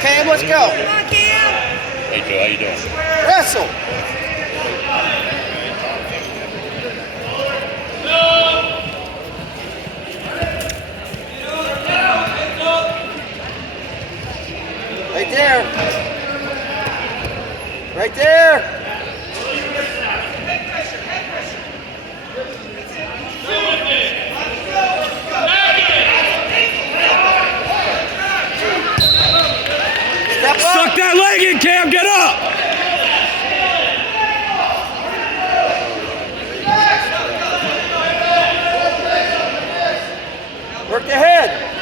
Cam, let's go. Come on, Cam. Hey Joe, how you doing? Wrestle. Right there. Right there. Step up. Suck that leg in, Cam. Get up. Work the head.